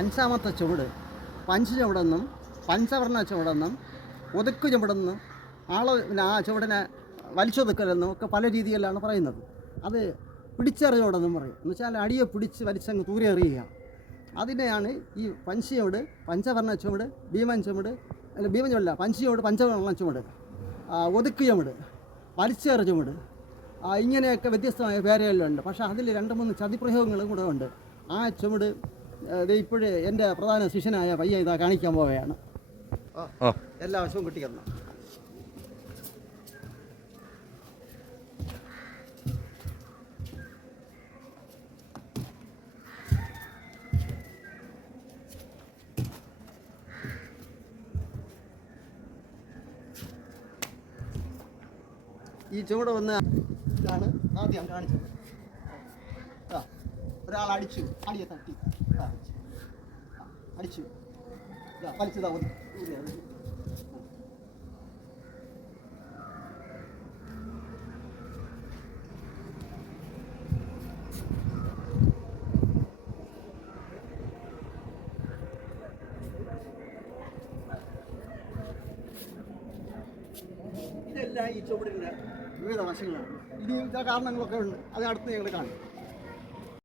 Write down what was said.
അഞ്ചാമത്തെ ചുവട് പഞ്ച് ചുവടെന്നും പഞ്ചവർണ ചുവടെന്നും ഒതുക്കു ചുവടെന്നും ആൾ പിന്നെ ആ ചുവടിനെ വലിച്ചൊതുക്കലെന്നും ഒക്കെ പല രീതിയിലാണ് പറയുന്നത്. അത് പിടിച്ചെറിയോടെന്നും പറയും. എന്ന് വെച്ചാൽ അടിയെ പിടിച്ച് വലിച്ചങ്ങ് ദൂരെ എറിയുക. അതിനെയാണ് ഈ പഞ്ചിയോട് പഞ്ചവർണ ചുവട് ഭീമൻ ചുവട് അല്ല ഭീമൻ ചുവടല്ല പഞ്ചിയോട് പഞ്ചവർണ ചുവട് ഒതുക്കു ചുവട് വലിച്ചേറ് ചുവട് ഇങ്ങനെയൊക്കെ വ്യത്യസ്തമായ പേരെല്ലാം ഉണ്ട് പക്ഷേ അതിൽ രണ്ട് മൂന്ന് ചതിപ്രയോഗങ്ങളും കൂടെ ഉണ്ട്. ആ ചുവട് ഇപ്പോഴേ എന്റെ പ്രധാന ശിഷ്യനായ പയ്യ ഇതാ കാണിക്കാൻ പോവുകയാണ്. എല്ലാ വശവും കിട്ടിക്കണം ഈ ചുവട് വന്ന് ഇതാണ് ആദ്യം കാണിച്ചത്. ഒരാൾ അടിച്ചു അടിയെ തട്ടി. അടിച്ചു. വലിച്ചതാ. ഇതെല്ലാം ഈ ചുവടിന്റെ വിവിധ വശങ്ങളാണ്. ഇനിയും ചില കാരണങ്ങളൊക്കെ ഉണ്ട്. അത് അടുത്ത് ഞങ്ങൾ കാണും.